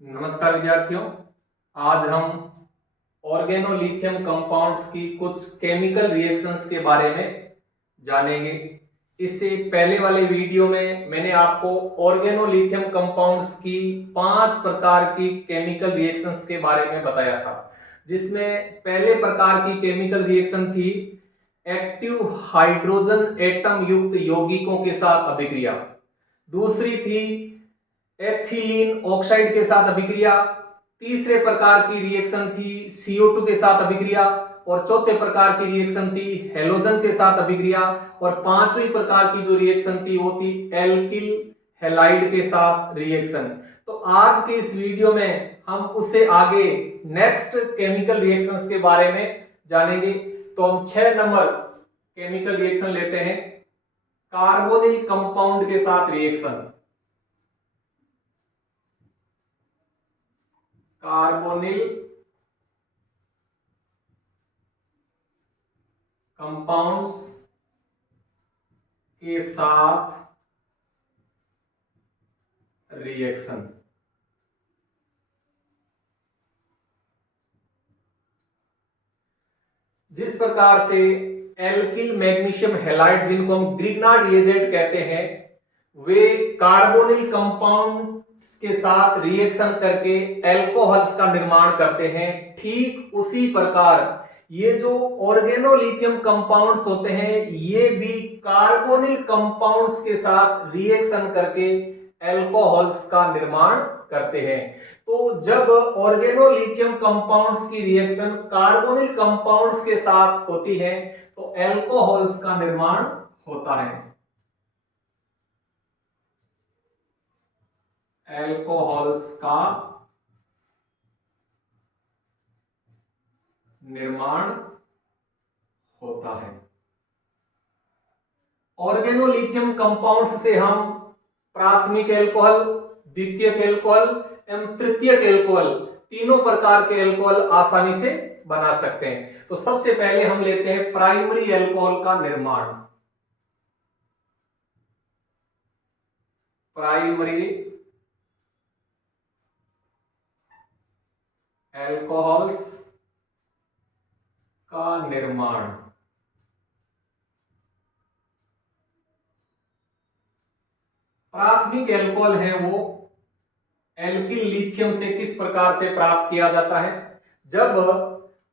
नमस्कार विद्यार्थियों। आज हम ऑर्गेनोलिथियम कंपाउंड्स की कुछ केमिकल रिएक्शंस के बारे में जानेंगे। इससे पहले वाले वीडियो में मैंने आपको ऑर्गेनोलिथियम कंपाउंड्स की 5 प्रकार की केमिकल रिएक्शंस के बारे में बताया था, जिसमें पहले प्रकार की केमिकल रिएक्शन थी एक्टिव हाइड्रोजन एटम युक्त यौगिकों के साथ अभिक्रिया। दूसरी थी एथिलीन ऑक्साइड के साथ अभिक्रिया। तीसरे प्रकार की रिएक्शन थी CO2 के साथ अभिक्रिया। और चौथे प्रकार की रिएक्शन थी हेलोजन के साथ अभिक्रिया। और पांचवी प्रकार की जो रिएक्शन थी वो थी एल्किल हैलाइड के साथ रिएक्शन। तो आज के इस वीडियो में हम उससे आगे नेक्स्ट केमिकल रिएक्शंस के बारे में जानेंगे। तो हम 6 नंबर केमिकल रिएक्शन लेते हैं, कार्बोनिल कंपाउंड के साथ रिएक्शन। कार्बोनिल कंपाउंड्स के साथ रिएक्शन। जिस प्रकार से एल्किल मैग्नीशियम हैलाइड, जिनको हम ग्रिग्नार्ड रिएजेंट कहते हैं, वे कार्बोनिल कंपाउंड के साथ रिएक्शन करके एल्कोहल्स का निर्माण करते हैं, ठीक उसी प्रकार ये जो ऑर्गेनोलिथियम कंपाउंड्स होते हैं ये भी कार्बोनिल कंपाउंड्स के साथ रिएक्शन करके एल्कोहल्स का निर्माण करते हैं। तो जब ऑर्गेनोलिथियम कंपाउंड्स की रिएक्शन कार्बोनिल कंपाउंड्स के साथ होती है तो एल्कोहल्स का निर्माण होता है। एल्कोहल्स का निर्माण होता है। ऑर्गेनोलिथियम कंपाउंड्स से हम प्राथमिक एल्कोहल, द्वितीयक एल्कोहल एवं तृतीयक एल्कोहल, तीनों प्रकार के एल्कोहल आसानी से बना सकते हैं। तो सबसे पहले हम लेते हैं प्राइमरी एल्कोहल का निर्माण। प्राइमरी एल्कोहल्स का निर्माण। प्राथमिक एल्कोहल है वो एल्किल लिथियम से किस प्रकार से प्राप्त किया जाता है? जब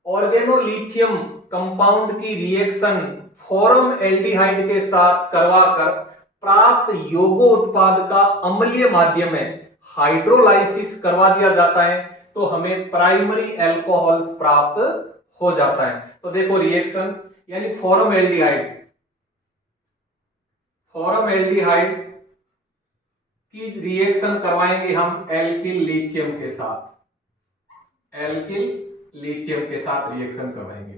ऑर्गेनोलिथियम कंपाउंड की रिएक्शन फॉरम एल्डिहाइड के साथ करवाकर प्राप्त यौगो उत्पाद का अम्लीय माध्यम में हाइड्रोलाइसिस करवा दिया जाता है तो हमें प्राइमरी एल्कोहल्स प्राप्त हो जाता है। तो देखो रिएक्शन यानी फॉरम एल्डिहाइड की रिएक्शन करवाएंगे हम एल्किल लिथियम के साथ। एल्किल लिथियम के साथ रिएक्शन करवाएंगे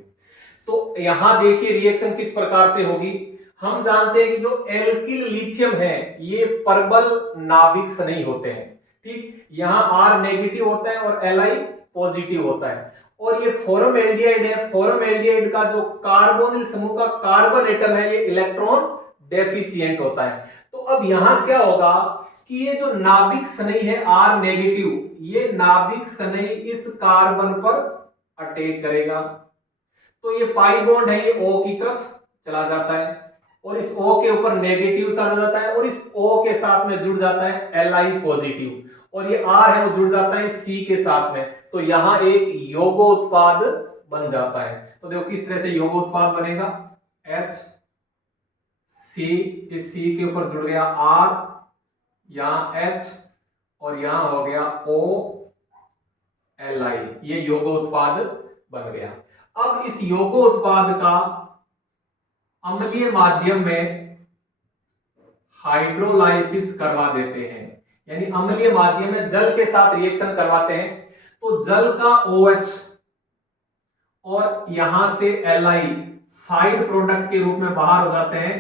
तो यहां देखिए रिएक्शन किस प्रकार से होगी। हम जानते हैं कि जो एल्किल लिथियम है ये प्रबल नाभिक स्नेही होते हैं, ठीक। यहां R नेगेटिव होता है और Li पॉजिटिव होता है। और ये फॉरम एल्डिहाइड है। फॉरम एल्डिहाइड का जो कार्बोनिल समूह का कार्बन एटम है ये इलेक्ट्रॉन डेफिशिएंट होता है। तो अब यहां क्या होगा कि ये जो नाभिक स्नेही है R नेगेटिव, ये नाभिक स्नेही इस कार्बन पर अटैक करेगा तो ये पाई बॉन्ड है ये O की तरफ चला जाता है और इस O के ऊपर नेगेटिव चला जाता है और इस O के साथ में जुड़ जाता है Li पॉजिटिव और ये R है वो जुड़ जाता है C के साथ में। तो यहां एक यौगो उत्पाद बन जाता है। तो देखो किस तरह से यौगो उत्पाद बनेगा। HC, इस C के ऊपर जुड़ गया R, यहां H और यहां हो गया OLi, ये यौगो उत्पाद बन गया। अब इस यौगो उत्पाद का अम्लीय माध्यम में हाइड्रोलाइसिस करवा देते हैं, यानी अम्लीय माध्यम में जल के साथ रिएक्शन करवाते हैं तो जल का OH और यहां से Li साइड प्रोडक्ट के रूप में बाहर हो जाते हैं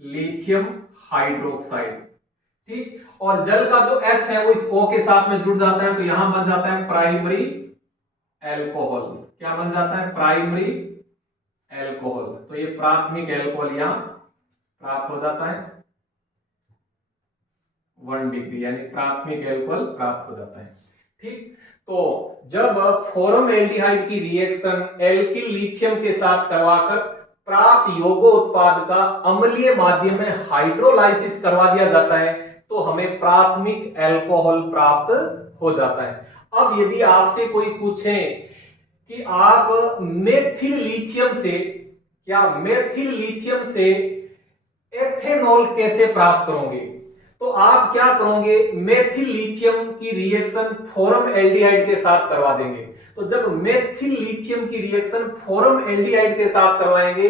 लिथियम हाइड्रोक्साइड, ठीक। और जल का जो H है वो इस O के साथ में जुड़ जाता है तो यहां बन जाता है प्राइमरी एल्कोहल। क्या बन जाता है? Primary alcohol. तो ये प्राथमिक एल्कोहल यहां प्राप्त हो जाता है 1 डिग्री, यानी प्राथमिक एल्कोहल प्राप्त हो जाता है, ठीक, तो जब फॉर्मल्डिहाइड की रिएक्शन एल्किल लिथियम के साथ करवाकर प्राप्त योगो उत्पाद का अम्लीय माध्यम में हाइड्रोलाइसिस करवा दिया जाता है तो हमें प्राथमिक अल्कोहल प्राप्त हो जाता है। अब यदि आपसे कोई पूछे कि आप मेथिल लिथियम से एथेनॉल कैसे प्राप्त करोगे, तो आप क्या करोगे, मेथिल लिथियम की रिएक्शन फॉर्मल्डिहाइड के साथ करवा देंगे। तो जब मेथिल लिथियम की रिएक्शन फॉर्मल्डिहाइड के साथ करवाएंगे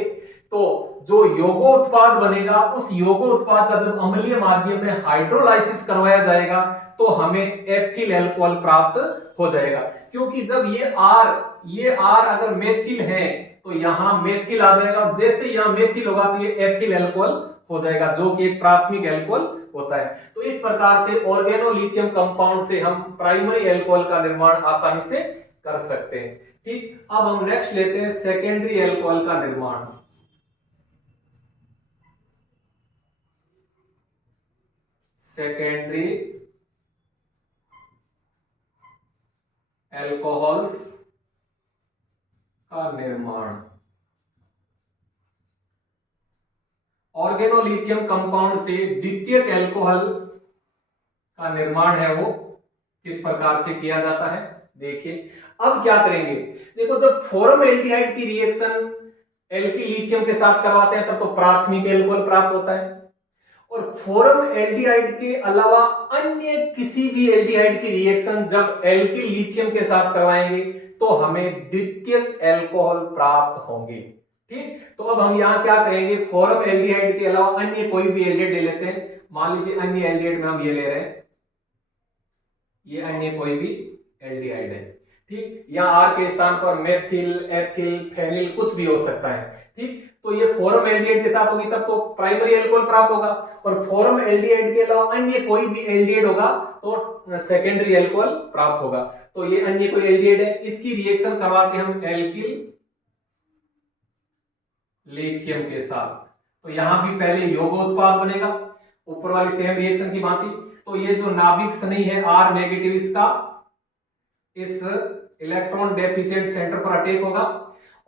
तो जो योगो उत्पाद बनेगा, उस योगो उत्पाद का जब अम्लीय माध्यम में हाइड्रोलाइसिस करवाया जाएगा तो हमें एथिल अल्कोहल प्राप्त हो जाएगा। क्योंकि जब ये आर अगर मेथिल है तो यहां मेथिल आ जाएगा, जैसे यहां मेथिल होगा तो ये एथिल अल्कोहल हो जाएगा, जो कि एक प्राथमिक अल्कोहल होता है। तो इस प्रकार से ऑर्गेनोलिथियम कंपाउंड से हम प्राइमरी अल्कोहल का निर्माण आसानी से कर सकते हैं। ठीक, अब हम नेक्स्ट लेते हैं सेकेंडरी अल्कोहल का निर्माण। सेकेंडरी अल्कोहल्स का निर्माण। ऑर्गेनोलिथियम कंपाउंड से द्वितीयक अल्कोहल का निर्माण है वो किस प्रकार से किया जाता है, देखिए। अब क्या करेंगे, देखो जब फॉर्मल्डिहाइड की रिएक्शन एल्किल लिथियम के साथ करवाते हैं तब तो प्राथमिक अल्कोहल प्राप्त होता है, और फॉर्मल्डिहाइड के अलावा अन्य किसी भी एल्डिहाइड की रिएक्शन जब एल्किल लिथियम के साथ करवाएंगे तो हमें द्वितीयक अल्कोहल प्राप्त होंगे। ठीक, तो अब हम यहां क्या करेंगे, फॉर्मल्डिहाइड के अलावा अन्य कोई भी एल्डिहाइड ले लेते हैं। मान लीजिए अन्य एल्डिहाइड में हम ये ले रहे हैं, ये अन्य कोई भी एल्डिहाइड है। ठीक, या आर के स्थान पर मेथिल, एथिल, फेनिल कुछ भी हो सकता है। ठीक, तो ये फॉर्मल्डिहाइड के साथ होगी तब तो प्राइमरी अल्कोहल प्राप्त होगा, और फॉर्मल्डिहाइड के अलावा अन्य कोई भी एल्डिहाइड होगा तो सेकेंडरी अल्कोहल प्राप्त होगा। तो ये अन्य कोई एल्डिहाइड है, इसकी रिएक्शन करवा के हम एल्किल लिथियम के साथ, तो यहां भी पहले यौगिक उत्पाद बनेगा ऊपर वाली सेम रिएक्शन की भांति। तो ये जो नाभिक स्नेही है आर नेगेटिव, इसका इस इलेक्ट्रॉन डेफिशिएंट सेंटर पर अटैक होगा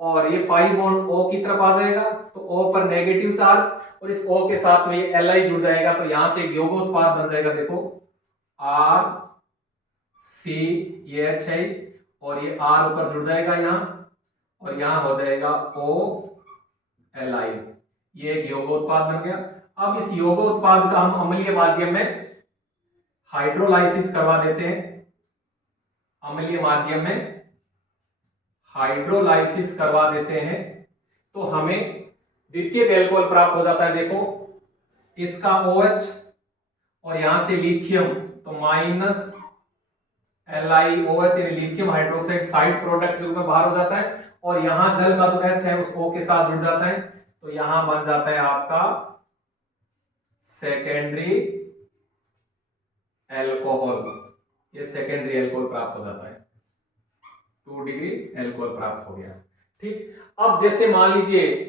और ये पाई बॉन्ड O की तरफ आ जाएगा, तो O पर नेगेटिव चार्ज, और इस O के साथ में ये Li जुड़ जाएगा, तो यहां से एक यौगिक उत्पाद बन जाएगा, देखो R C, ये H है और ये R ऊपर जुड़ जाएगा यहां, और यहां हो जाएगा O Li, ये एक यौगिक उत्पाद बन गया। अब इस यौगिक उत्पाद का हम अम्लीय माध्यम में हाइड्रोलाइसिस करवा देते हैं, अम्लीय माध्यम में हाइड्रोलाइसिस करवा देते हैं तो हमें द्वितीयक अल्कोहल प्राप्त हो जाता है। देखो इसका OH और यहां से लिथियम, तो minus LiOH lithium hydroxide side product के रूप में बाहर हो जाता है, और यहां जल का जो H है उस O के साथ जुड़ जाता है, तो यहां बन जाता है आपका सेकेंडरी अल्कोहल, ये सेकेंडरी अल्कोहल प्राप्त हो जाता है, 2 डिग्री अल्कोहल प्राप्त हो गया। ठीक, अब जैसे मान लीजिए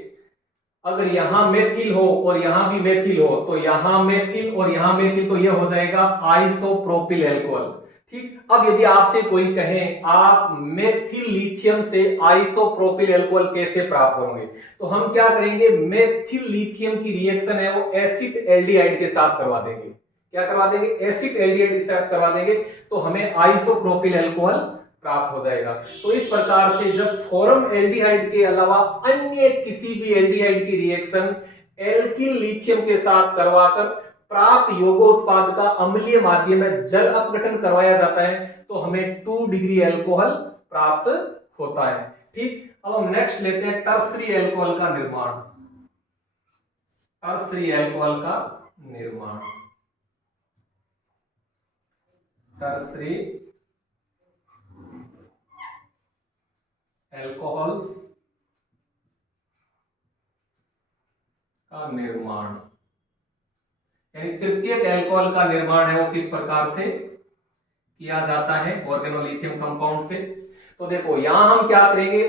अगर यहां मेथिल हो और यहां भी मेथिल हो, तो यहां मेथिल और यहां मेथिल, तो ये हो जाएगा आइसोप्रोपिल अल्कोहल। ठीक, अब यदि आपसे कोई कहे आप मेथिल लिथियम से आइसोप्रोपिल अल्कोहल कैसे प्राप्त करोगे, तो हम क्या करेंगे, मेथिल लिथियम की रिएक्शन है वो एसिड एल्डिहाइड के साथ करवा देंगे। क्या करवा देंगे, एसिड एल्डिहाइड के साथ करवा देंगे, तो हमें आइसोप्रोपिल अल्कोहल प्राप्त हो जाएगा। तो इस प्रकार से जब फॉर्मल्डिहाइड के अलावा अन्य किसी भी एल्डिहाइड की रिएक्शन एल्किल लिथियम के साथ करवाकर प्राप्त यौगिकोत्पाद का अम्लीय माध्यम में जल अपघटन करवाया जाता है तो हमें 2 डिग्री अल्कोहल प्राप्त होता है। ठीक, अब हम नेक्स्ट लेते हैं टर्सरी अल्कोहल का निर्माण। टर्सरी अल्कोहल का निर्माण, टर्सरी अल्कोहल्स का निर्माण, यानी तृतीयक अल्कोहल का निर्माण है वो किस प्रकार से किया जाता है ऑर्गेनोलिथियम कंपाउंड से। तो देखो यहां हम क्या करेंगे,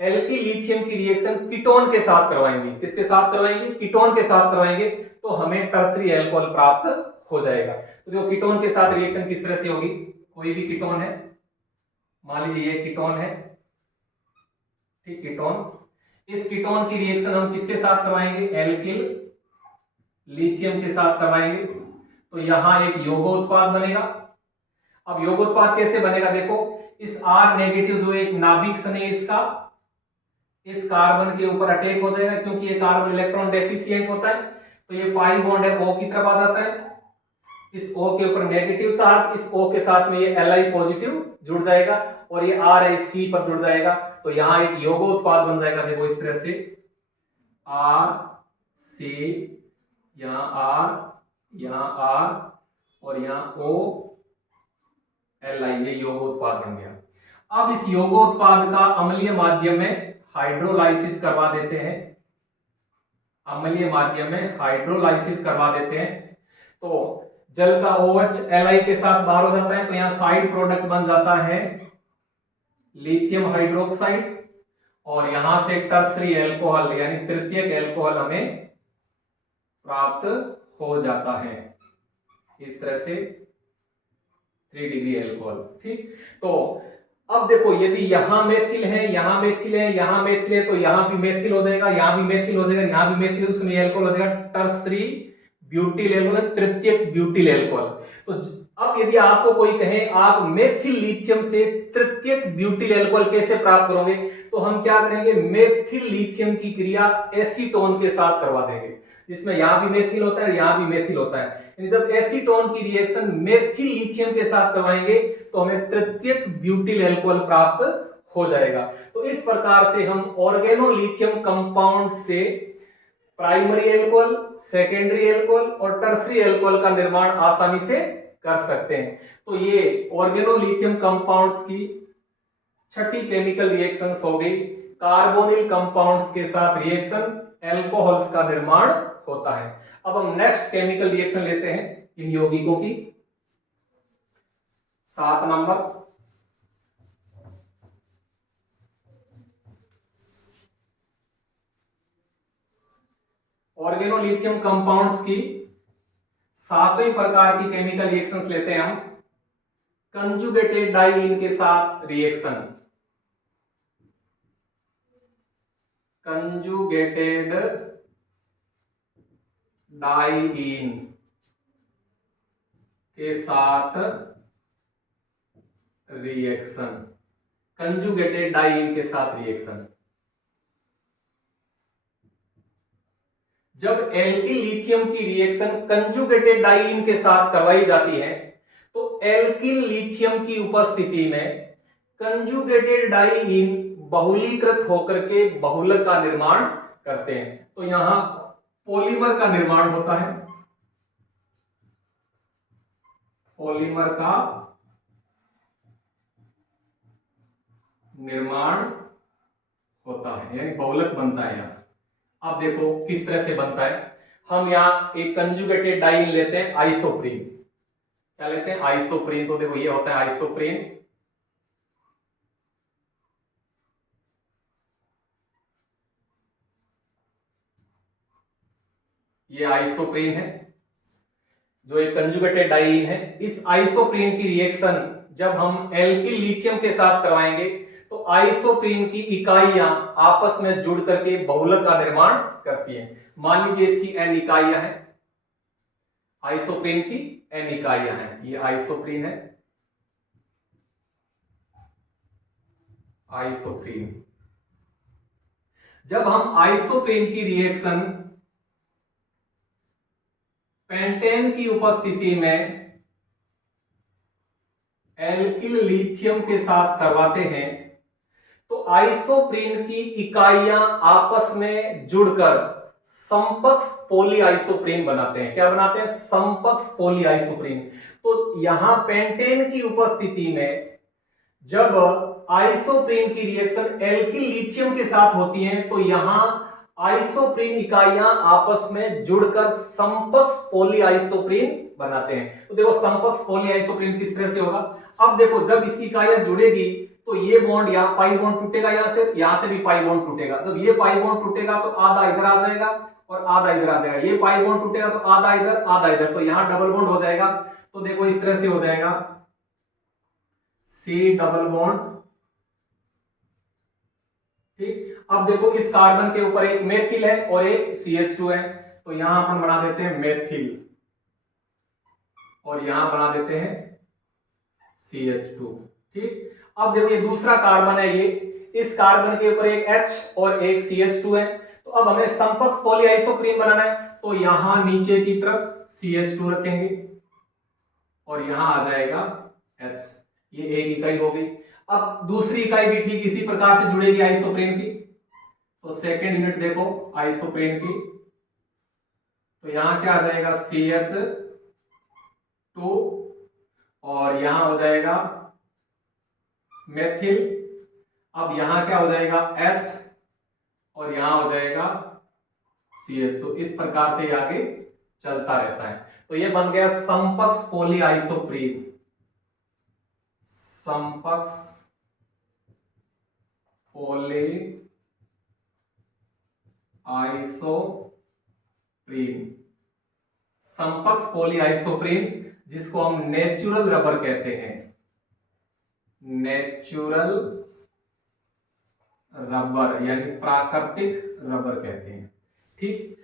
एल्किल लिथियम की रिएक्शन कीटोन के साथ करवाएंगे। किसके साथ करवाएंगे, कीटोन के साथ करवाएंगे, तो हमें टर्सरी अल्कोहल प्राप्त हो जाएगा। तो देखो कीटोन के साथ रिएक्शन किस तरह से होगी, कोई भी कीटोन है मान लीजिए ये कीटोन है, ठीक, कीटोन। इस कीटोन की रिएक्शन हम किसके साथ करवाएंगे, एल्किल लिथियम के साथ करवाएंगे, तो यहां एक यौगोत्पाद बनेगा। अब यौगोत्पाद कैसे बनेगा, देखो इस R नेगेटिव जो एक नाभिक सन है इसका, इस कार्बन के ऊपर अटैक हो जाएगा, क्योंकि ये कार्बन इलेक्ट्रॉन डेफिशिएंट होता है, तो ये पाई बॉन्ड है O की तरफ आ जाता है। इस O के ऊपर नेगेटिव चार्ज, इस O के साथ में ये Li पॉजिटिव जुड़ जाएगा, और ये R है C पर जुड़ जाएगा, तो यहां एक यौगोत्पाद बन जाएगा। देखो इस तरह से R C, यहां R, यहां R और यहां O Li, ये यौगोत्पाद बन गया। अब इस यौगोत्पाद का अम्लीय माध्यम में हाइड्रोलाइसिस करवा देते हैं, अम्लीय माध्यम में हाइड्रोलाइसिस करवा देते हैं, तो जल का OH Li के साथ बाहर हो जाता है, तो यहां साइड प्रोडक्ट बन जाता है लिथियम हाइड्रोक्साइड, और यहां से टर्सरी एल्कोहल यानी तृतीयक एल्कोहल हमें प्राप्त हो जाता है, इस तरह से 3 डिग्री एल्कोहल, ठीक। तो अब देखो यदि यहां मेथिल है, यहां मेथिल है, यहां मेथिल है, तो यहां भी मेथिल हो जाएगा, यहां भी मेथिल हो जाएगा, यहां भी मेथिल, उसमें एल्कोहल हो जाएगा टर्सरी ब्यूटिल एल्कोहल, तृतीयक ब्यूटिल एल्कोहल। तो अब यदि आपको कोई कहे आप मेथिल लिथियम से तृतीयक ब्यूटिल एल्कोहल कैसे प्राप्त करोगे, तो हम क्या करेंगे, मेथिल लिथियम की क्रिया एसीटोन के साथ करवा देंगे, जिसमें यहां भी मेथिल होता है, यहां भी मेथिल होता है। यानी जब एसीटोन की रिएक्शन मेथिल लिथियम के साथ करवाएंगे तो हमें तृतीयक ब्यूटिल एल्कोहल प्राप्त हो जाएगा। तो इस प्रकार से हम ऑर्गेनोलिथियम कंपाउंड से प्राइमरी एल्कोहल, सेकेंडरी एल्कोहल और टर्सरी एल्कोहल का निर्माण आसानी से कर सकते हैं। तो ये ऑर्गेनोलिथियम कंपाउंड्स की छठी केमिकल रिएक्शंस हो गई। कार्बोनिल कंपाउंड्स के साथ रिएक्शन, एल्कोहल्स का निर्माण होता है। अब हम नेक्स्ट केमिकल रिएक्शन लेते हैं इन यौगिकों की, 7 नंबर। ऑर्गेनोलिथियम कंपाउंड्स की 7वें प्रकार की केमिकल रिएक्शंस लेते हैं हम, कंजुगेटेड डाइईन के साथ रिएक्शन, कंजुगेटेड डाइईन के साथ रिएक्शन, कंजुगेटेड डाइईन के साथ रिएक्शन। जब एल्किल लिथियम की रिएक्शन कंजुगेटेड डाइईन के साथ करवाई जाती है, तो एल्किल लिथियम की उपस्थिति में कंजुगेटेड डाइईन बहुलीकृत होकर के बहुलक का निर्माण करते हैं। तो यहां पॉलीमर का निर्माण होता है, पॉलीमर का निर्माण होता है, यानी बहुलक बनता है यहां। अब देखो किस तरह से बनता है। हम यहां एक कंजुगेटेड डाइईन लेते हैं, आइसोप्रीन। क्या लेते हैं, आइसोप्रीन। तो देखो ये होता है आइसोप्रीन, ये आइसोप्रीन है जो एक कंजुगेटेड डाइईन है। इस आइसोप्रीन की रिएक्शन जब हम एल्किल लिथियम के साथ करवाएंगे तो आइसोप्रीन की इकाइयां आपस में जुड़ करके बहुलक का निर्माण करती हैं। मान लीजिए इसकी n इकाइयां हैं, आइसोप्रीन की n इकाइयां हैं, ये आइसोप्रीन है, आइसोप्रीन। जब हम आइसोप्रीन की रिएक्शन पेंटेन की उपस्थिति में एल्किल लिथियम के साथ करवाते हैं तो आइसोप्रीन की इकाइयां आपस में जुड़कर समपक्ष पॉलीआइसोप्रीन बनाते हैं। क्या बनाते हैं, समपक्ष पॉलीआइसोप्रीन। तो यहां पेंटेन की उपस्थिति में जब आइसोप्रीन की रिएक्शन एल्किल लिथियम के साथ होती है तो यहां आइसोप्रीन इकाइयां आपस में जुड़कर समपक्ष पॉलीआइसोप्रीन बनाते हैं। तो देखो समपक्ष पॉलीआइसोप्रीन किस तरह से होगा। अब देखो जब इसकी इकाइयां जुड़ेगी तो ये बॉन्ड यहां पाई बॉन्ड टूटेगा, यहां से भी पाई बॉन्ड टूटेगा। जब ये पाई बॉन्ड टूटेगा तो आधा इधर आ जाएगा और आधा इधर आ जाएगा, ये पाई बॉन्ड टूटेगा तो आधा इधर आधा इधर, तो यहां डबल बॉन्ड हो जाएगा। तो देखो इस तरह से हो जाएगा, C डबल बॉन्ड ठीक। अब देखो इस कार्बन के ऊपर एक मेथिल है और एक CH2 है, तो यहां अपन बना देते हैं मेथिल और यहां बना देते हैं CH2। ठीक। अब देखो ये दूसरा कार्बन है, ये इस कार्बन के ऊपर एक H और एक CH2 है, तो अब हमें समकक्ष पॉलीआइसोप्रीन बनाना है, तो यहां नीचे की तरफ CH2 रखेंगे और यहां आ जाएगा H। ये एक इकाई हो गई। अब दूसरी इकाई भी ठीक इसी प्रकार से जुड़ेगी आइसोप्रीन की, तो सेकेंड यूनिट देखो आइसोप्रीन की, तो यहां क्या आ जाएगा CH2 और यहां हो जाएगा मेथिल। अब यहां क्या हो जाएगा H और यहां हो जाएगा CH2। इस प्रकार से आगे चलता रहता है, तो ये बन गया समकक्ष पॉलीआइसोप्रीन। समकक्ष पॉलीआइसोप्रीन, समकक्ष पॉलीआइसोप्रीन जिसको हम नेचुरल रबर कहते हैं, नेचुरल रबर यानी प्राकृतिक रबर कहते हैं। ठीक।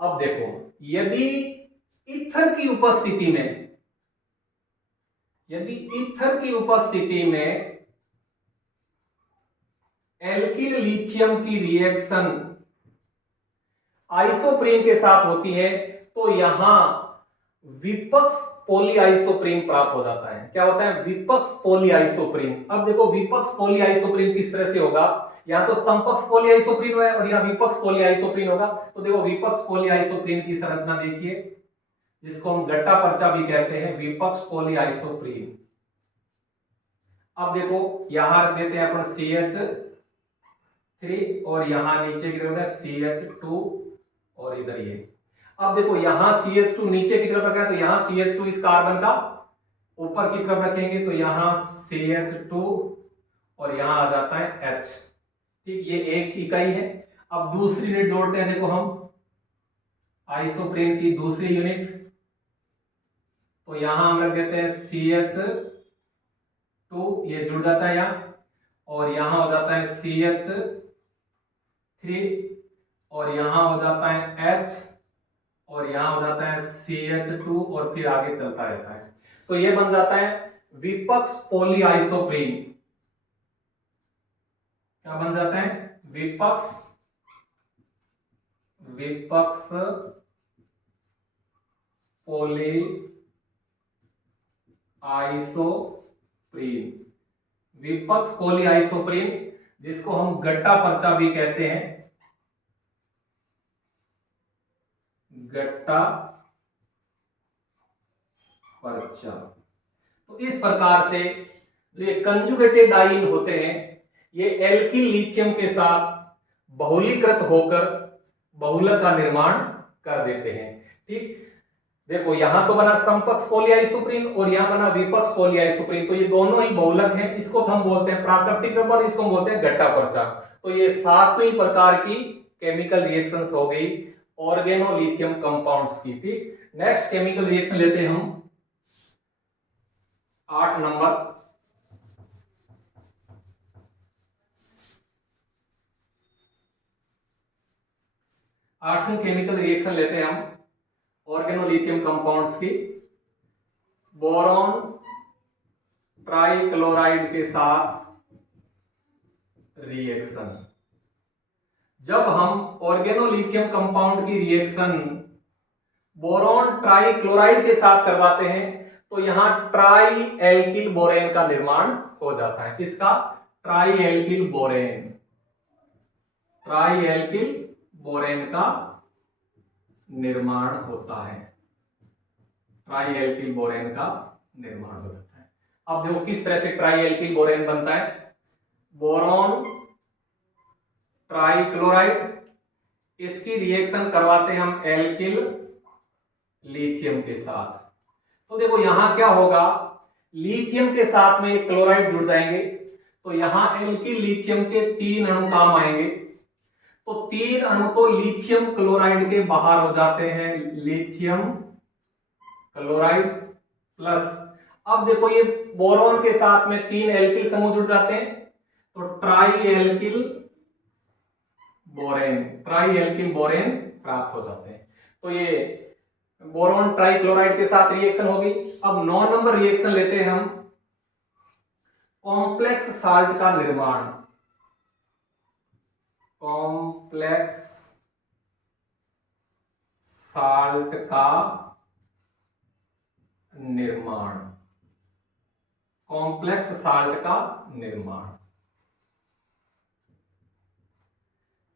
अब देखो यदि ईथर की उपस्थिति में, यदि ईथर की उपस्थिति में एल्किल लिथियम की रिएक्शन आइसोप्रीन के साथ होती है, तो यहां विपक्ष पॉलीआइसोप्रीन प्राप्त हो जाता है। क्या होता है? विपक्ष पॉलीआइसोप्रीन। अब देखो विपक्ष पॉलीआइसोप्रीन किस तरह से होगा, या तो समपक्ष पॉलीआइसोप्रीन है और या विपक्ष पॉलीआइसोप्रीन होगा। तो देखो विपक्ष पॉलीआइसोप्रीन की संरचना देखिए, जिसको हम गट्टा पर्चा भी कहते हैं, विपक्ष पॉलीआइसोप्रीन। अब देखो यहां रख देते हैं अपन CH3 और यहां नीचे की तरफ है CH2 और इधर ये। अब देखो यहां CH2 नीचे की तरफ रखा है, तो यहां CH2 इस कार्बन का ऊपर की तरफ रखेंगे, तो यहां CH2 और यहां आ जाता है H। ठीक, ये एक इकाई है। अब दूसरी यूनिट जोड़ते हैं, देखो हम आइसोप्रीन की दूसरी यूनिट, तो यहां हम रख देते हैं CH2, ये जुड़ जाता है यहां, और यहां हो जाता है CH3 और यहां हो जाता है H और यहां हो जाता है CH2 और फिर आगे चलता रहता है। तो ये बन जाता है विपक्ष पॉलीआइसोप्रीन। क्या बन जाता है? विपक्ष पॉलीआइसोप्रीन, विपक्ष पॉलीआइसोप्रीन जिसको हम गट्टा पर्चा भी कहते हैं, गट्टा पर्चा। तो इस प्रकार से जो ये कंजुगेटेड आयन होते हैं, ये एल्किल लिथियम के साथ बहुलीकृत होकर बहुलक का निर्माण कर देते हैं। ठीक, देखो यहां तो बना समपक्ष पॉलीआइसोप्रीन और यहां बना विपक्ष पॉलीआइसोप्रीन, तो ये दोनों ही बहुलक हैं। इसको हम बोलते हैं प्राकृतिक रबर, इसको हम बोलते हैं गट्टा पर्चा। तो ये सातवीं प्रकार की केमिकल रिएक्शंस हो गई ऑर्गेनोलिथियम कंपाउंड्स की। ठीक, नेक्स्ट केमिकल रिएक्शन लेते हैं हम 8 नंबर। आठवीं केमिकल रिएक्शन लेते हैं हम ऑर्गेनोलिथियम कंपाउंड्स की, बोरॉन ट्राइक्लोराइड के साथ रिएक्शन। जब हम ऑर्गेनोलिथियम कंपाउंड की रिएक्शन बोरॉन ट्राइक्लोराइड के साथ करवाते हैं, तो यहां ट्राई एल्किल बोरेन का निर्माण हो जाता है। किसका? Try alkyl borane, try alkyl borane का निर्माण होता है, ट्राई एल्किल बोरेन का निर्माण हो जाता है। अब देखो किस तरह से ट्राई एल्किल बोरेन बनता है। बोरॉन ट्राइक्लोराइड, इसकी रिएक्शन करवाते हैं हम एल्किल लिथियम के साथ। तो देखो यहां क्या होगा, लिथियम के साथ में क्लोराइड जुड़ जाएंगे, तो यहां एल्किल लिथियम के 3 अणु काम आएंगे। तो 3 अणु तो लिथियम क्लोराइड के बाहर हो जाते हैं, लिथियम क्लोराइड प्लस। अब देखो ये बोरॉन के साथ में 3 एल्किल समूह जुड़ जाते हैं, तो try alkyl borane, try alkyl borane प्राप्त हो जाते हैं। तो ये बोरॉन ट्राइक्लोराइड के साथ रिएक्शन होगी। अब 9 नंबर रिएक्शन लेते हैं हम, कॉम्प्लेक्स साल्ट का निर्माण। कॉम्प्लेक्स साल्ट का निर्माण, कॉम्प्लेक्स साल्ट का निर्माण।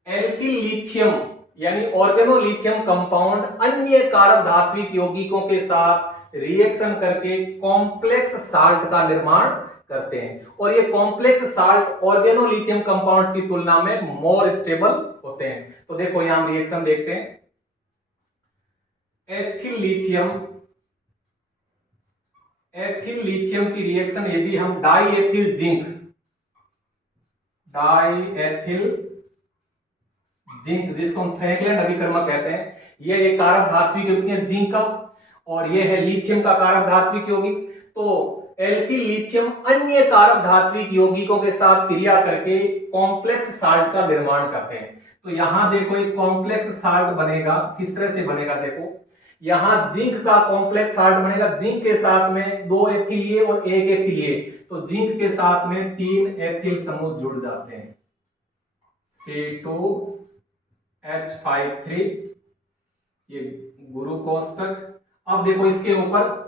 एल्किल लिथियम यानी ऑर्गेनोलिथियम कंपाउंड अन्य कारक धात्विक यौगिकों के साथ रिएक्शन करके कॉम्प्लेक्स साल्ट का निर्माण करते हैं, और ये कॉम्प्लेक्स साल्ट ऑर्गेनोलिथियम कंपाउंड्स की तुलना में मोर स्टेबल होते हैं। तो देखो यहां हम रिएक्शन देखते हैं, एथिल लिथियम, एथिल लिथियम की रिएक्शन यदि हम die ethyl zinc, die ethyl zinc जिसको हम फ्रैंकलैंड अभिकर्मक कहते हैं, यह एक कारक धात्विक यौगिक है जिंक का, और यह है लिथियम का कारक धात्विक यौगिक। तो एल्किल लिथियम अन्य कारक धात्विक यौगिकों के साथ क्रिया करके कॉम्प्लेक्स साल्ट का निर्माण करते हैं। तो यहां देखो एक कॉम्प्लेक्स साल्ट बनेगा, किस तरह से बनेगा, देखो यहां जिंक का कॉम्प्लेक्स साल्ट बनेगा, जिंक के साथ में 2 एथिल ए और 1 एथिल ए, तो जिंक के साथ में 3 एथिल समूह जुड़ जाते हैं, C2H53, ये गुरु कोष्टक। अब देखो इसके ऊपर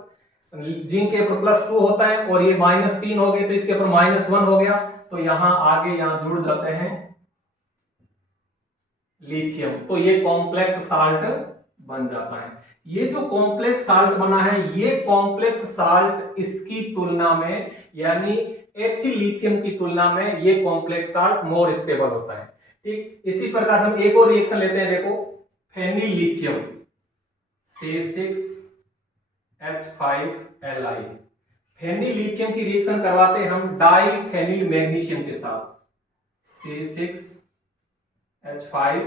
जिंक के ऊपर +2 होता है और ये -3 हो गए, तो इसके ऊपर -1 हो गया, तो यहां आगे यहां जुड़ जाते हैं लिथियम, तो ये कॉम्प्लेक्स साल्ट बन जाता है। ये जो कॉम्प्लेक्स साल्ट बना है, ये कॉम्प्लेक्स साल्ट इसकी तुलना में यानी एथिल लिथियम की तुलना में ये कॉम्प्लेक्स साल्ट मोर स्टेबल होता है। ठीक इसी प्रकार हम एक और रिएक्शन लेते हैं, देखो phenyl lithium C6H5Li, phenyl lithium की रिएक्शन करवाते हैं हम डाई फेनिल मैग्नीशियम के साथ, C6H5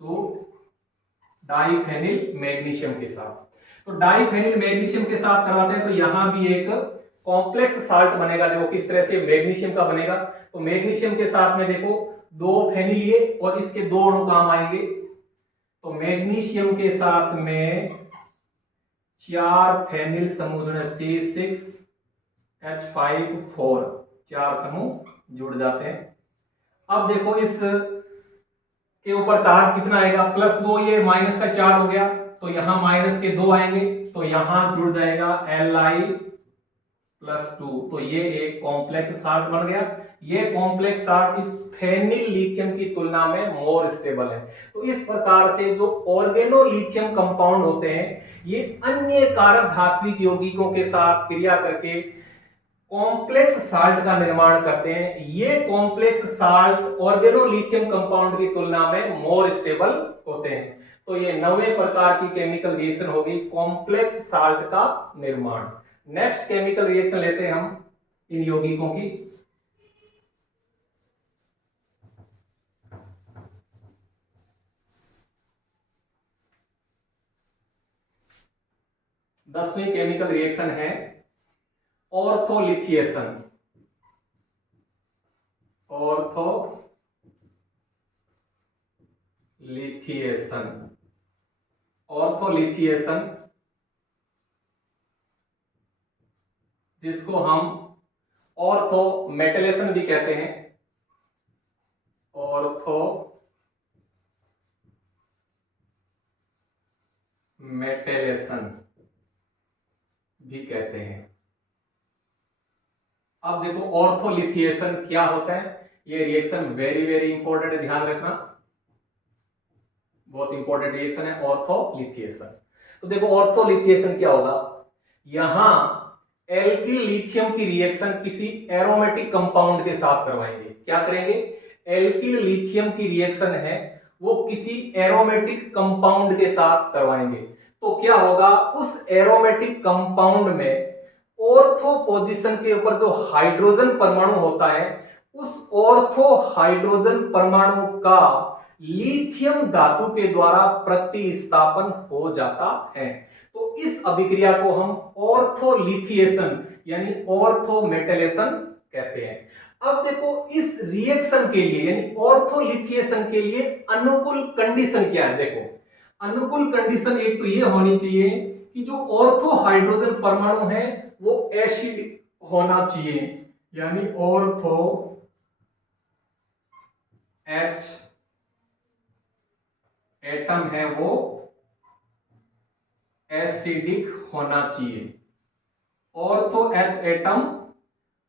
तो डाई फेनिल मैग्नीशियम के साथ। तो डाई फेनिल मैग्नीशियम के साथ करवाते हैं, तो यहां भी एक कॉम्प्लेक्स साल्ट बनेगा। देखो किस तरह से मैग्नीशियम का बनेगा, तो मैग्नीशियम के साथ में देखो 2 फेनिल ये और इसके 2 अणु काम आएंगे, तो मैग्नीशियम के साथ में 4 फेनिल समूह जो है C6H5 4 समूह जुड़ जाते हैं। अब देखो इस के ऊपर चार्ज कितना आएगा, +2, ये माइनस का 4 हो गया, तो यहां माइनस के 2 आएंगे, तो यहां जुड़ जाएगा Li+2, तो ये एक कॉम्प्लेक्स साल्ट बन गया। ये कॉम्प्लेक्स साल्ट इस फेनिल लिथियम की तुलना में मोर स्टेबल है। तो इस प्रकार से जो ऑर्गेनोलिथियम कंपाउंड होते हैं, ये अन्य कारक धात्विक यौगिकों के साथ क्रिया करके कॉम्प्लेक्स साल्ट का निर्माण करते हैं। ये कॉम्प्लेक्स साल्ट ऑर्गेनोलिथियम कंपाउंड की तुलना में मोर स्टेबल होते हैं। तो ये 9वें प्रकार की केमिकल रिएक्शन होगी कॉम्प्लेक्स साल्ट का निर्माण। नेक्स्ट केमिकल रिएक्शन लेते हैं हम इन यौगिकों की, दसवीं केमिकल रिएक्शन है ऑर्थोलिथिएशन। ऑर्थोलिथिएशन, ऑर्थोलिथिएशन जिसको हम ऑर्थो मेटलेशन भी कहते हैं, ऑर्थो मेटलेशन भी कहते हैं। अब देखो ऑर्थोलिथिएशन क्या होता है, ये रिएक्शन वेरी इंपॉर्टेंट है, ध्यान रखना, बहुत इंपॉर्टेंट रिएक्शन है ऑर्थोलिथिएशन। तो देखो ऑर्थोलिथिएशन क्या होगा, यहां एल्किल लिथियम की रिएक्शन किसी एरोमेटिक कंपाउंड के साथ करवाएंगे। क्या करेंगे, एल्किल लिथियम की रिएक्शन है वो किसी एरोमेटिक कंपाउंड के साथ करवाएंगे। तो क्या होगा, उस एरोमेटिक कंपाउंड में ऑर्थो पोजीशन के ऊपर जो हाइड्रोजन परमाणु होता है, उस ऑर्थो हाइड्रोजन परमाणु का लिथियम धातु के द्वारा प्रतिस्थापन हो जाता है। तो इस अभिक्रिया को हम ऑर्थोलिथिएशन यानी ऑर्थोमेटलेशन कहते हैं। अब देखो इस रिएक्शन के लिए यानी ऑर्थोलिथिएशन के लिए अनुकूल कंडीशन क्या है। देखो अनुकूल कंडीशन एक तो ये होनी चाहिए कि जो ऑर्थो हाइड्रोजन परमाणु है वो एसिड होना चाहिए, यानी ऑर्थो H एटम है वो एसिडिक होना चाहिए। ऑर्थो H एटम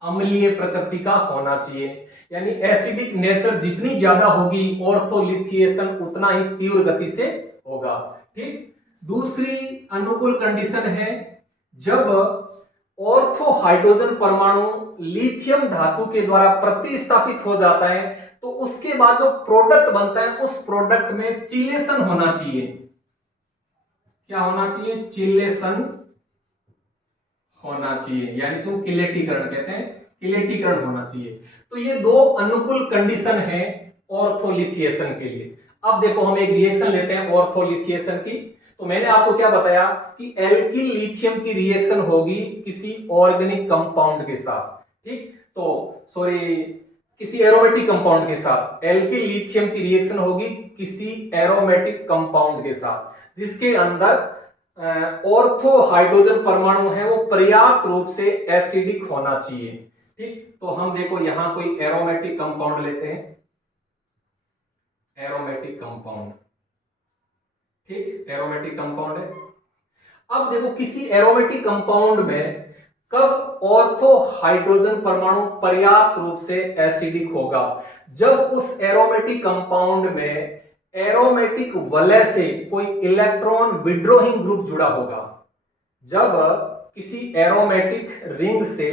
अम्लीय प्रकृति का होना चाहिए, यानी एसिडिक नेचर जितनी ज्यादा होगी ऑर्थोलिथिएशन उतना ही तीव्र गति से होगा। ठीक। दूसरी अनुकूल कंडीशन है जब ऑर्थो हाइड्रोजन परमाणु लिथियम धातु के द्वारा प्रतिस्थापित हो जाता है तो उसके बाद जो प्रोडक्ट बनता है उस प्रोडक्ट में चिलेशन होना चाहिए। क्या होना चाहिए? चिलेशन होना चाहिए, यानी इसको किलेटीकरण कहते हैं, किलेटीकरण होना चाहिए। तो ये दो अनुकूल कंडीशन है ऑर्थोलिथिएशन के लिए। अब देखो हम एक रिएक्शन लेते हैं ऑर्थोलिथिएशन की। तो मैंने आपको क्या बताया कि एल्किल लिथियम की रिएक्शन होगी किसी ऑर्गेनिक कंपाउंड के साथ। ठीक। तो सॉरी किसी एरोमेटिक कंपाउंड के साथ एल्किल लिथियम की रिएक्शन होगी किसी एरोमेटिक कंपाउंड के साथ जिसके अंदर ऑर्थो हाइड्रोजन परमाणु है वो पर्याप्त रूप से एसिडिक होना चाहिए। ठीक। तो हम देखो यहां कोई एरोमेटिक कंपाउंड लेते हैं, एरोमेटिक कंपाउंड। ठीक, एरोमेटिक कंपाउंड है। अब देखो किसी एरोमेटिक कंपाउंड में कब ऑर्थो हाइड्रोजन परमाणु पर्याप्त रूप से एसिडिक होगा? जब उस एरोमेटिक कंपाउंड में एरोमेटिक वलय से कोई इलेक्ट्रॉन विड्रॉइंग ग्रुप जुड़ा होगा। जब किसी एरोमेटिक रिंग से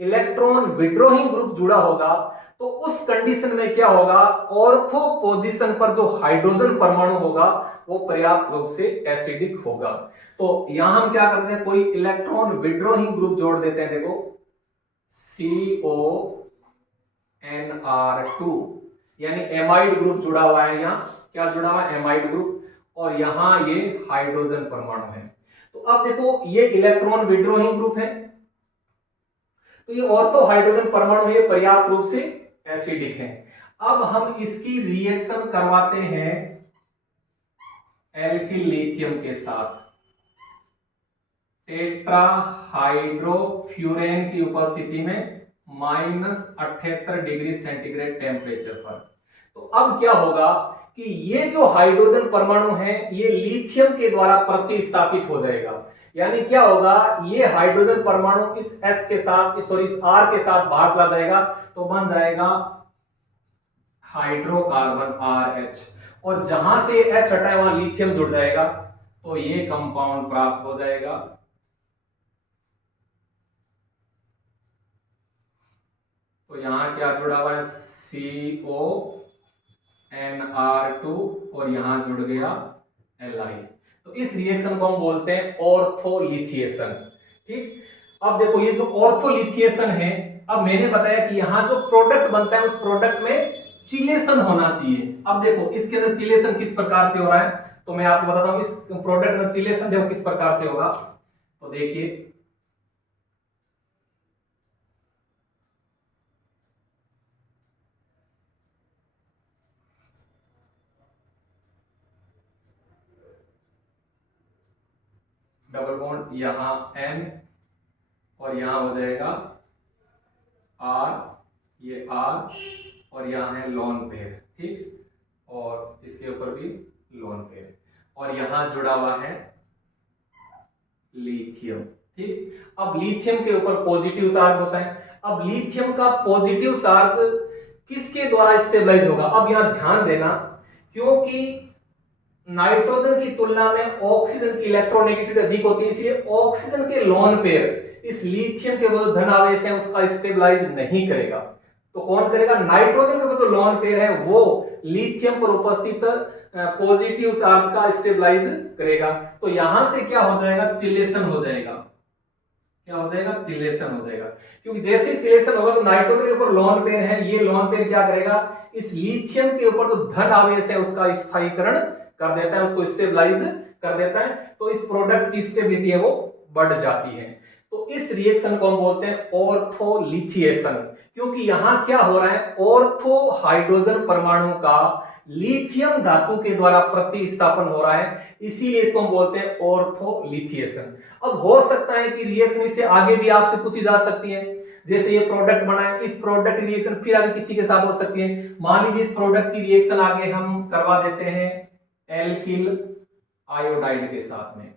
इलेक्ट्रॉन विड्रॉइंग ग्रुप जुड़ा होगा तो उस कंडीशन में क्या होगा? ऑर्थो पोजीशन पर जो हाइड्रोजन परमाणु होगा वो पर्याप्त रूप से एसिडिक होगा। तो यहां हम क्या करते हैं? कोई इलेक्ट्रॉन विड्रॉइंग ग्रुप जोड़ देते हैं। देखो CONR2 यानी एमाइड ग्रुप जुड़ा हुआ है। यहां क्या जुड़ा हुआ है? Amide group. और यहां ये हाइड्रोजन परमाणु है। तो अब देखो ये इलेक्ट्रॉन विड्रॉइंग ग्रुप है तो ये ऑर्थो हाइड्रोजन परमाणु ये पर्याप्त रूप से एसिडिक है। अब हम इसकी रिएक्शन करवाते हैं एल्किल लिथियम के साथ टेट्राहाइड्रोफ्यूरेन की उपस्थिति में -78 डिग्री सेंटीग्रेड टेम्परेचर पर। तो अब क्या होगा कि ये जो हाइड्रोजन परमाणु है ये लिथियम के द्वारा प्रतिस्थापित हो जाएगा। यानी क्या होगा? ये हाइड्रोजन परमाणु इस H के साथ इस R के साथ बाहर चला जाएगा तो बन जाएगा हाइड्रोकार्बन RH, और जहां से H हटा है वहां लिथियम जुड़ जाएगा तो ये कंपाउंड प्राप्त हो जाएगा। तो यहां क्या जुड़ा हुआ है? CONR2 और यहां जुड़ गया Li। तो इस रिएक्शन को हम बोलते हैं ऑर्थोलिथिएशन। ठीक। अब देखो ये जो ऑर्थोलिथिएशन है, अब मैंने बताया कि यहां जो प्रोडक्ट बनता है उस प्रोडक्ट में चिलेशन होना चाहिए। अब देखो इसके अंदर चिलेशन किस प्रकार से हो रहा है तो मैं आपको बताता हूं इस प्रोडक्ट में चिलेशन देखो किस प्रकार से होगा। तो देखिए डबल बॉन्ड यहां N और यहां हो जाएगा R, ये R और यहां है लोन पेयर। ठीक। और इसके ऊपर भी लोन पेयर और यहां जुड़ा हुआ है लिथियम। ठीक। अब लिथियम के ऊपर पॉजिटिव चार्ज होता है। अब लिथियम का पॉजिटिव चार्ज किसके द्वारा स्टेबलाइज होगा? अब यहां ध्यान देना क्योंकि नाइट्रोजन की तुलना में ऑक्सीजन की इलेक्ट्रोनेगेटिविटी अधिक होती है, इसलिए ऑक्सीजन के लोन पेयर इस लिथियम के जो धन आवेश है उसका स्टेबलाइज नहीं करेगा। तो कौन करेगा? नाइट्रोजन के जो लोन पेयर है वो लिथियम पर उपस्थित पॉजिटिव चार्ज का स्टेबलाइज करेगा। तो यहां से क्या हो जाएगा? चिलेशन हो जाएगा। क्या हो जाएगा? चिलेशन हो जाएगा। क्योंकि जैसे चिलेशन होगा तो नाइट्रोजन के ऊपर लोन पेयर है, ये लोन पेयर क्या करेगा? इस लिथियम के ऊपर जो धन आवेश है उसका स्थायीकरण कर देता है, उसको स्टेबलाइज कर देता है। तो इस प्रोडक्ट की स्टेबिलिटी है वो बढ़ जाती है। तो इस रिएक्शन को हम बोलते हैं ऑर्थोलिथिएशन, क्योंकि यहां क्या हो रहा है, ऑर्थो हाइड्रोजन परमाणु का लिथियम धातु के द्वारा प्रतिस्थापन हो रहा है, इसीलिए इसको हम बोलते हैं ऑर्थोलिथिएशन। अब हो सकता है कि रिएक्शन इससे आगे भी आपसे पूछी जा सकती है, जैसे ये प्रोडक्ट बना है, इस प्रोडक्ट की रिएक्शन फिर आगे किसी के साथ हो सकती है। मान लीजिए इस प्रोडक्ट की रिएक्शन आगे हम करवा देते हैं एल्किल आयोडाइड के साथ में,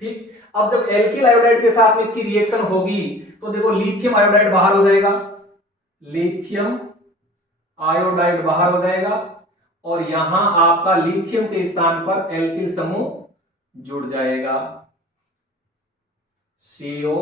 ठीक। अब जब एल्किल आयोडाइड के साथ में इसकी रिएक्शन होगी तो देखो लिथियम आयोडाइड बाहर हो जाएगा, लिथियम आयोडाइड बाहर हो जाएगा और यहां आपका लिथियम के स्थान पर एल्किल समूह जुड़ जाएगा, CO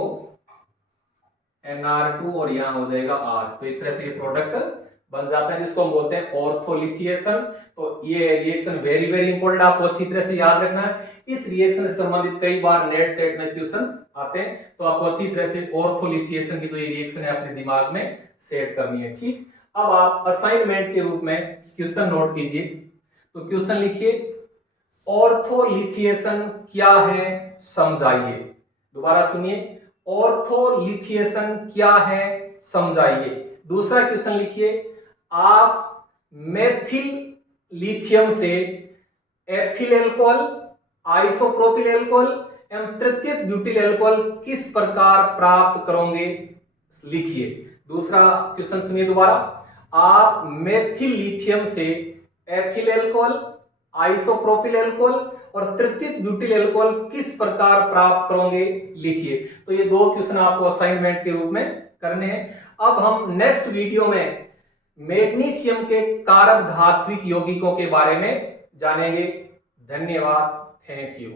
NR2 और यहां हो जाएगा R। तो इस तरह से ये प्रोडक्ट बन जाता है जिसको हम बोलते हैं ऑर्थोलिथिएशन। तो ये रिएक्शन वेरी वेरी इंपॉर्टेंट, आपको अच्छी तरह से याद रखना है। इस रिएक्शन से संबंधित कई बार नेट सेट में क्वेश्चन आते हैं, तो आपको अच्छी तरह से ऑर्थोलिथिएशन की जो ये रिएक्शन है अपने दिमाग में सेट करनी है, ठीक। अब आप असाइनमेंट के रूप में क्वेश्चन नोट कीजिए। तो क्वेश्चन लिखिए, ऑर्थोलिथिएशन क्या है समझाइए। दोबारा सुनिए, ऑर्थोलिथिएशन क्या है समझाइए। दूसरा क्वेश्चन लिखिए, आप मेथिल लिथियम से एथिल एल्कोहल, आइसोप्रोपिल एल्कोहल एवं तृतीयक ब्यूटिल एल्कोहल किस प्रकार प्राप्त करोगे, लिखिए। दूसरा क्वेश्चन सुनिए दोबारा, आप मेथिल लिथियम से एथिल एल्कोहल, आइसोप्रोपिल एल्कोहल और तृतीयक ब्यूटिल एल्कोहल किस प्रकार प्राप्त करोगे, लिखिए। तो ये दो क्वेश्चन आपको असाइनमेंट के रूप में करने हैं। अब हम नेक्स्ट वीडियो में मैग्नीशियम के कारक धात्विक यौगिकों के बारे में जानेंगे। धन्यवाद, थैंक यू।